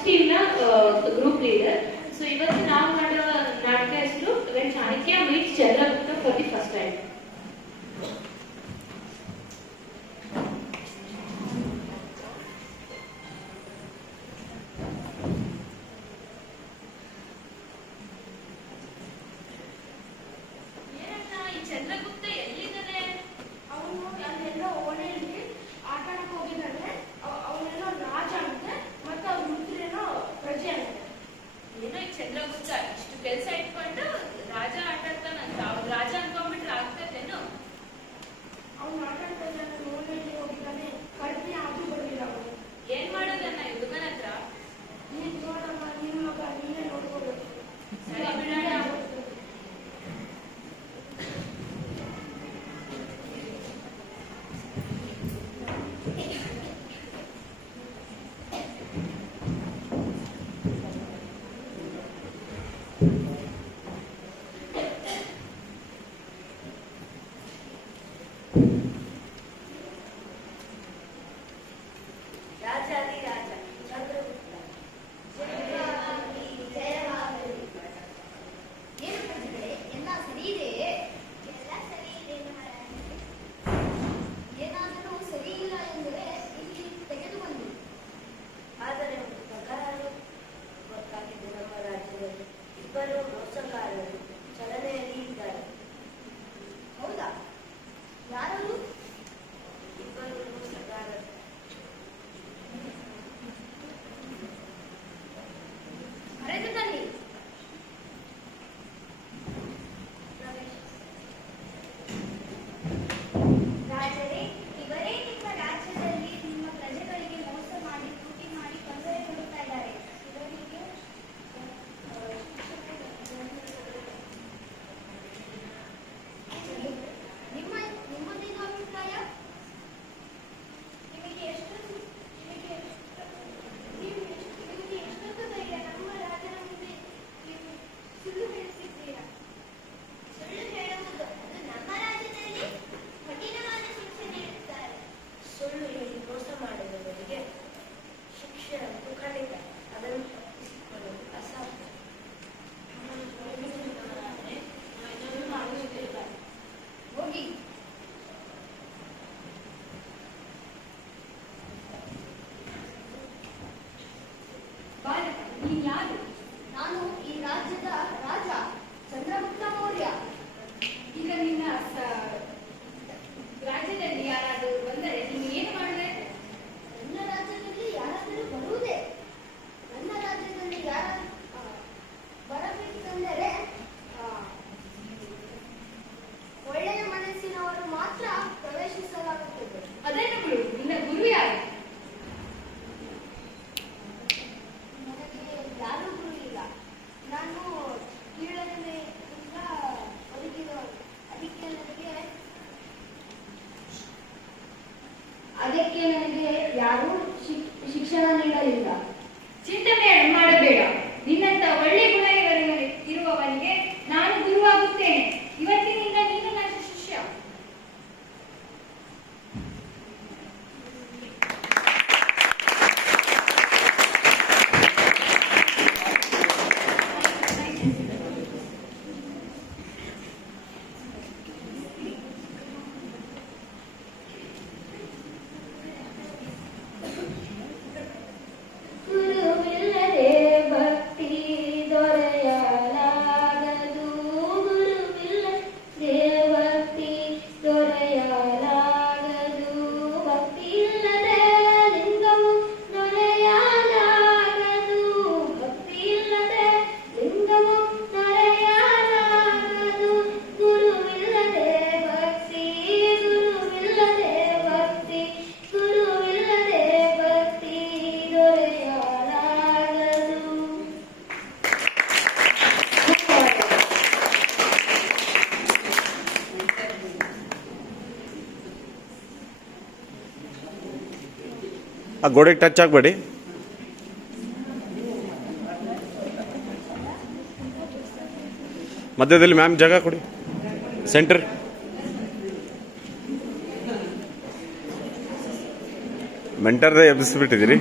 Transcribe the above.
First team ನ group leader. So ಇವತ್ತು ನಾವು ಮಾಡುವ ನಾಟಕ ಹೆಸರು Chanakya meets Chandragupta for the first time. Chandragupta ಎಲ್ಲಿದ್ದಾನೆ? ಅವನು ಅಲ್ಲೆಲ್ಲ ಓಣೆಯಲ್ಲಿ ಆಟ ಆಡಕ್ಕೆ ಹೋಗಿದ್ದಾನೆ. ಅವನೆಲ್ಲ ರಾಜ ಅಂತೆ, ಮತ್ತೆ ಅವ್ರ ಮಿತ್ರನೋ ಪ್ರಜೆ ಅಂತೆ. ಏನೋ ಈ ಚಂದ್ರಗುಪ್ತ ಇಷ್ಟು ಕೆಲಸ ಇಟ್ಕೊಂಡು ರಾಜ ಆಟ ಆಡ್ತಾನಂತ. ಅವ್ರು ರಾಜ ಅನ್ಕೊಂಡ್ಬಿಟ್ರೆ ಆಗ್ತದೇನು? ಅವ್ನು ಆಟ ಆಡ್ತಾ ಇದ್ದಾನೆ, ಓಣೆಯಲ್ಲಿ ಹೋಗಿದ್ದಾನೆ. ಕಡಿಮೆ ಆದ್ರೂ ಬರ್ಲಿಲ್ಲ ಅವನು. ಏನ್ ಮಾಡೋದನ್ನ ಈ ಹುಡುಗನ ಹತ್ರ? ನೀನ್ ನೋಡಮ್ಮ, ನಿನ್ನ ಮಗ ನೀನೇ ನೋಡ್ಕೋಬೇಕು. ಸರಿ ಬಿಡೋಣ. ರಾಜಾದಿರಾಜ ಚಂದ್ರಗುಪ್ತ ಏನು ಪ್ರಜೆಗಳೇ, ಎಲ್ಲ ಸರಿ ಇದೆಯೇ? ಎಲ್ಲ ಸರಿ ಇದೆ ಮಹಾರಾಜರೇ. ಏನಾದರೂ ಸರಿ ಇಲ್ಲ ಎಂದರೆ ಇಲ್ಲಿ ತೆಗೆದುಬಂದು. ಆದರೆ ಒಂದು ಪ್ರಕಾರ ಗೊತ್ತಾಗಿದೆ. ನಮ್ಮ ರಾಜ್ಯದಲ್ಲಿ ಇಬ್ಬರು ಮೋಸಗಾರರು ಚಲನೆಯಲ್ಲಿ ಇದ್ದಾರೆ. ಹೌದಾ? ಯಾರು? ಇಬ್ಬರು ಮೋಸಗಾರರು. ಮರೆತದಲ್ಲಿ ರಾಜರೇ, ಇವರೇ ನಿಮ್ಮ ರಾಜ್ಯದಲ್ಲಿ ನಿಮ್ಮ ಪ್ರಜೆಗಳಿಗೆ ಮೋಸ ಮಾಡಿ ಲೂಟಿ ಮಾಡಿ ತೊಂದರೆ ಕೊಡುತ್ತಾ ಇದ್ದಾರೆ. ಇವರಿಗೆ ನಿಮ್ಮದೇನು ಅಭಿಪ್ರಾಯ? ನಿಮಗೆ ಎಷ್ಟೊಂದು ಧೈರ್ಯ ನಮ್ಮ ರಾಜನ ಮುಂದೆ ನೀವು ಸುಳ್ಳು ಹೇಳುತ್ತಿದ್ದೀರಾ? ಸುಳ್ಳು ಹೇಳುವುದು ಅದು ನಮ್ಮ ರಾಜ್ಯದಲ್ಲಿ ಕಠಿಣವಾದ ಶಿಕ್ಷೆ ನೀಡುತ್ತಾರೆ. ಸುಳ್ಳು ಹೇಳಿ ಮೋಸ ಮಾಡಿದವರಿಗೆ ಶಿಕ್ಷೆ ಅಂತೂ ಖಂಡಿತ. ಅದನ್ನು ತಪ್ಪಿಸಿಕೊಳ್ಳಲು ಅಸಾಧ್ಯ. ಹೋಗಿ. ಬಾಲಕ, ನೀನ್ ಯಾರು? ನಾನು ಈ ರಾಜ್ಯದ ರಾಜ ಚಂದ್ರಗುಪ್ತ ಮೌರ್ಯ. ಈಗ ನಿನ್ನ ರಾಜ್ಯದಲ್ಲಿ ಯಾರಾದರೂ ಬಂದರೆ ನೀನು ಏನು ಮಾಡಿದೆ? ನನ್ನ ರಾಜ್ಯದಲ್ಲಿ ಯಾರಾದರೂ ಬರುವುದೇ? ನನ್ನ ರಾಜ್ಯದಲ್ಲಿ ಯಾರಾದರೂ ಬರಬೇಕೆಂದರೆ ಒಳ್ಳೆಯ ಮನಸ್ಸಿನವರು ಮಾತ್ರ ಪ್ರವೇಶಿಸಲಾಗುತ್ತದೆ. ಅದೇನು ಗುರು? ನಿನ್ನ ಗುರು ಯಾರು? ನನಗೆ ಯಾರೂ ಗುರು ಇಲ್ಲ. ನಾನು ಕೀಳರಿಮೆಯಿಂದ ಬದುಕಿದವನು. ಅದಕ್ಕೆ ನನಗೆ ಯಾರೂ ಶಿಕ್ಷಣ ನೀಡಲಿಲ್ಲ. ಚಿಂತನೆ ಮಾಡಬೇಡ. ನಿನ್ನಂತ ಒಳ್ಳೆ ಗುಣ ಇರುವವನಿಗೆ ನಾನು ಗುರುವಾಗುತ್ತೇನೆ. ಇವತ್ತಿನಿಂದ ನೀನು ನನ್ನ ಶಿಷ್ಯ. ಗುರುವಿಲ್ಲದೆ ಭಕ್ತಿ ದೊರೆಯಲಾಗದು. ಗುರುವಿಲ್ಲದೆ ಭಕ್ತಿ ದೊರೆಯಲಾಗದು. ಭಕ್ತಿ ಇಲ್ಲದೆ ಲಿಂಗವು ದೊರೆಯಲಾಗದು. ಭಕ್ತಿ ಇಲ್ಲದೆ ಲಿಂಗವು ದೊರೆಯಲಾಗದು. ಗುರುವಿಲ್ಲದೆ ಭಕ್ತಿ, ಗುರುವಿಲ್ಲದೆ ಭಕ್ತಿ, ಗುರುವಿಲ್ಲದೆ ಭಕ್ತಿ ದೊರೆಯಲಾಗದು. ಆ ಗೋಡೆಗೆ ಟಚ್ ಆಗಬೇಡಿ. ಮಧ್ಯದಲ್ಲಿ ಮ್ಯಾಮ್ ಜಾಗ ಕೊಡಿ. ಸೆಂಟರ್ ಮೆಂಟರ್ದೇ ಎಬ್ಬಿಸ್ಬಿಟ್ಟಿದ್ದೀರಿ.